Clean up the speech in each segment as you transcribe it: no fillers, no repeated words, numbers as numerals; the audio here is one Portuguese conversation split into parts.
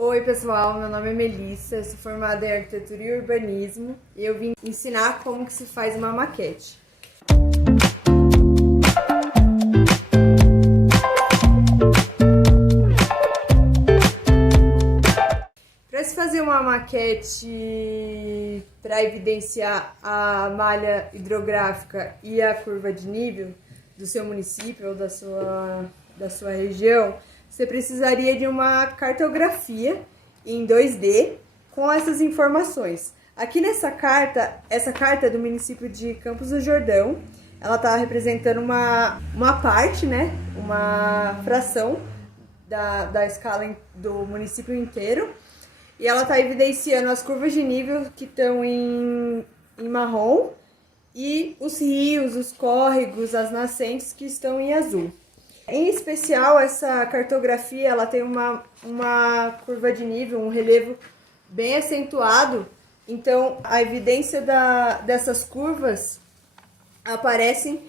Oi pessoal, meu nome é Melissa, sou formada em Arquitetura e Urbanismo e eu vim ensinar como que se faz uma maquete. Para se fazer uma maquete para evidenciar a malha hidrográfica e a curva de nível do seu município ou da sua região, você precisaria de uma cartografia em 2D com essas informações. Aqui nessa carta, essa carta é do município de Campos do Jordão. Ela está representando uma parte, né? Uma fração da escala do município inteiro. E ela está evidenciando as curvas de nível que estão em marrom e os rios, os córregos, as nascentes que estão em azul. Em especial, essa cartografia ela tem uma curva de nível, um relevo bem acentuado. Então, a evidência dessas curvas aparecem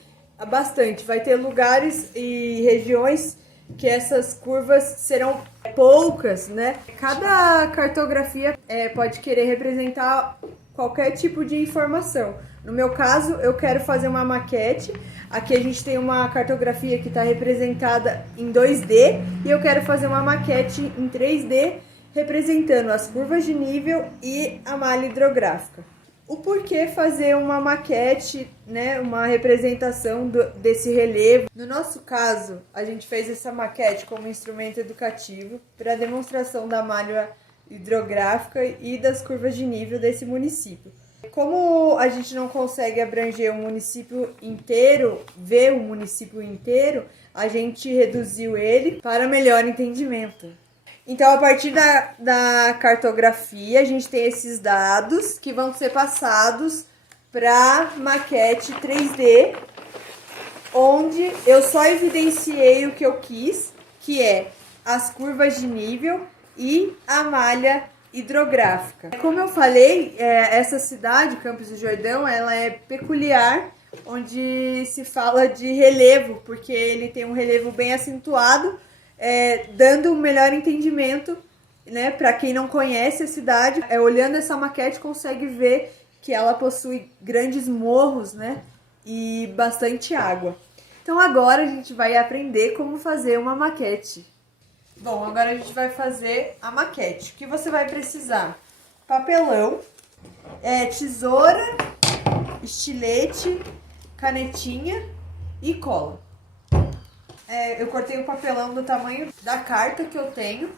bastante. Vai ter lugares e regiões que essas curvas serão poucas, né? Cada cartografia pode querer representar qualquer tipo de informação. No meu caso, eu quero fazer uma maquete. Aqui a gente tem uma cartografia que está representada em 2D e eu quero fazer uma maquete em 3D representando as curvas de nível e a malha hidrográfica. O porquê fazer uma maquete, né, uma representação desse relevo? No nosso caso, a gente fez essa maquete como instrumento educativo para demonstração da malha hidrográfica e das curvas de nível desse município. Como a gente não consegue abranger o município inteiro, ver o município inteiro, a gente reduziu ele para melhor entendimento. Então, a partir da cartografia, a gente tem esses dados que vão ser passados para maquete 3D, onde eu só evidenciei o que eu quis, que é as curvas de nível e a malha hidrográfica. Como eu falei, essa cidade, Campos do Jordão, ela é peculiar, onde se fala de relevo, porque ele tem um relevo bem acentuado, dando um melhor entendimento, né, para quem não conhece a cidade. Olhando essa maquete, consegue ver que ela possui grandes morros, né, e bastante água. Então agora a gente vai aprender como fazer uma maquete. Bom, agora a gente vai fazer a maquete. O que você vai precisar? Papelão, tesoura, estilete, canetinha e cola. Eu cortei o papelão do tamanho da carta que eu tenho.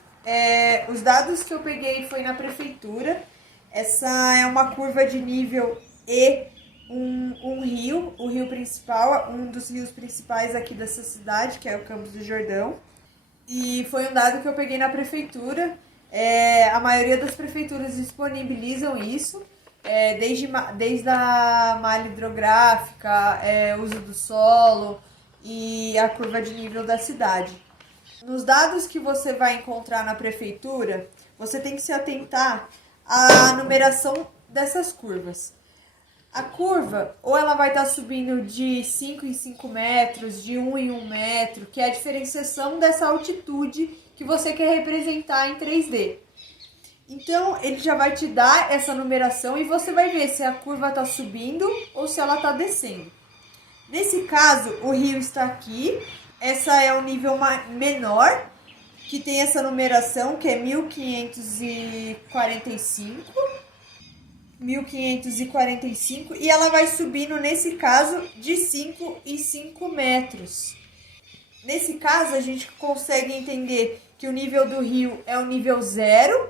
Os dados que eu peguei foi na prefeitura. Essa é uma curva de nível e um rio, o rio principal, um dos rios principais aqui dessa cidade, que é o Campos do Jordão. E foi um dado que eu peguei na prefeitura. A maioria das prefeituras disponibilizam isso, desde a malha hidrográfica, uso do solo e a curva de nível da cidade. Nos dados que você vai encontrar na prefeitura, você tem que se atentar à numeração dessas curvas. A curva, ou ela vai estar subindo de 5 em 5 metros, de 1 em 1 metro, que é a diferenciação dessa altitude que você quer representar em 3D. Então, ele já vai te dar essa numeração e você vai ver se a curva está subindo ou se ela está descendo. Nesse caso, o rio está aqui. Essa é o nível menor, que tem essa numeração, que é 1545, e ela vai subindo, nesse caso, de 5 em 5 metros. Nesse caso, a gente consegue entender que o nível do rio é o nível 0,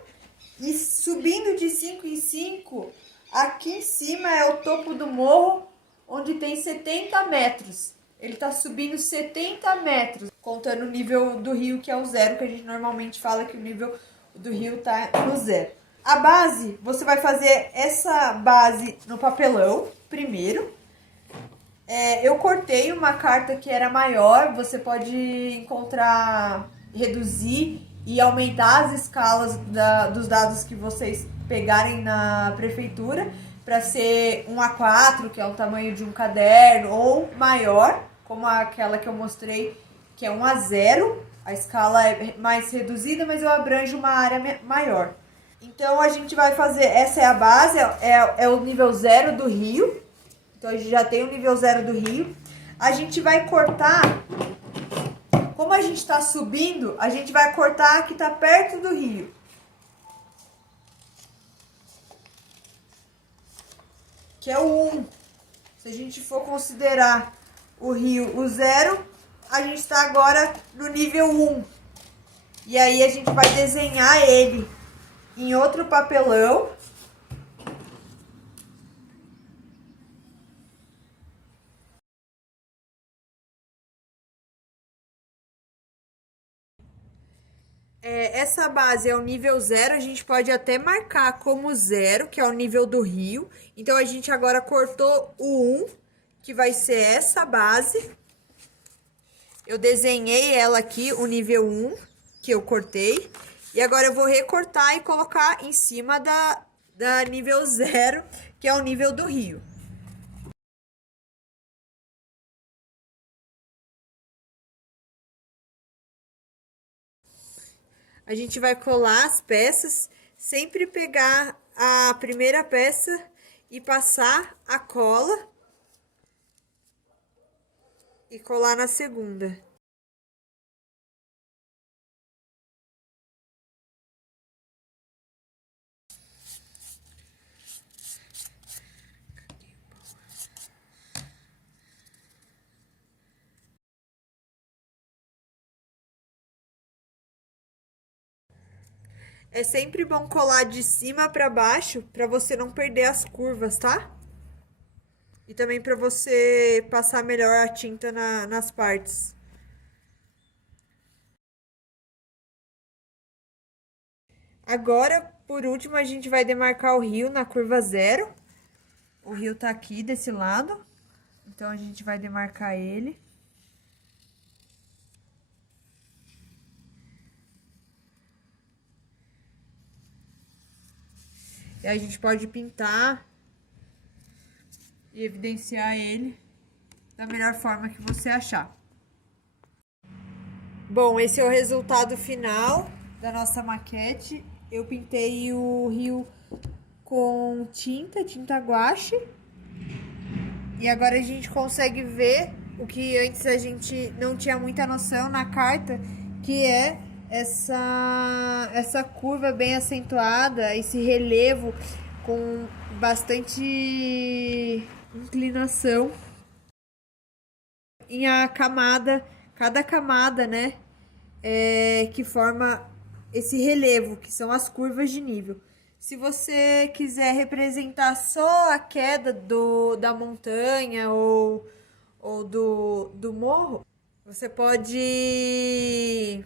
e subindo de 5 em 5, aqui em cima é o topo do morro, onde tem 70 metros. Ele está subindo 70 metros, contando o nível do rio, que é o 0, que a gente normalmente fala que o nível do rio está no 0. A base, você vai fazer essa base no papelão primeiro. Eu cortei uma carta que era maior, você pode encontrar, reduzir e aumentar as escalas dos dados que vocês pegarem na prefeitura, para ser 1:4, que é o tamanho de um caderno, ou maior, como aquela que eu mostrei, que é 1:0. A escala é mais reduzida, mas eu abranjo uma área maior. Então, a gente vai fazer, essa é a base, é o nível 0 do rio. Então, a gente já tem o nível 0 do rio. A gente vai cortar, como a gente está subindo, a gente vai cortar que está perto do rio. Que é o 1. Se a gente for considerar o rio o 0, a gente está agora no nível 1. E aí a gente vai desenhar ele em outro papelão. Essa base é o nível 0, a gente pode até marcar como 0, que é o nível do rio. Então, a gente agora cortou o 1, que vai ser essa base. Eu desenhei ela aqui, o nível 1, que eu cortei. E agora eu vou recortar e colocar em cima da nível 0, que é o nível do rio. A gente vai colar as peças, sempre pegar a primeira peça e passar a cola e colar na segunda. É sempre bom colar de cima para baixo para você não perder as curvas, tá? E também para você passar melhor a tinta nas partes. Agora, por último, a gente vai demarcar o rio na curva 0. O rio tá aqui desse lado, então a gente vai demarcar ele. E a gente pode pintar e evidenciar ele da melhor forma que você achar. Bom, esse é o resultado final da nossa maquete. Eu pintei o rio com tinta guache. E agora a gente consegue ver o que antes a gente não tinha muita noção na carta, que é essa curva bem acentuada, esse relevo com bastante inclinação. E a camada, cada camada, né, que forma esse relevo, que são as curvas de nível. Se você quiser representar só a queda da montanha ou do morro, você pode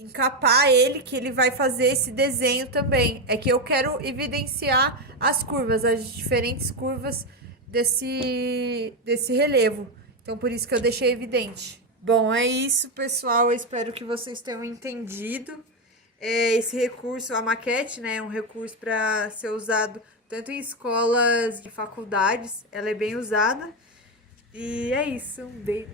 encapar ele, que ele vai fazer esse desenho também. É que eu quero evidenciar as curvas, as diferentes curvas desse relevo. Então, por isso que eu deixei evidente. Bom, é isso, pessoal. Eu espero que vocês tenham entendido. Esse recurso, a maquete, né, é um recurso para ser usado tanto em escolas de faculdades. Ela é bem usada. E é isso. Um beijo.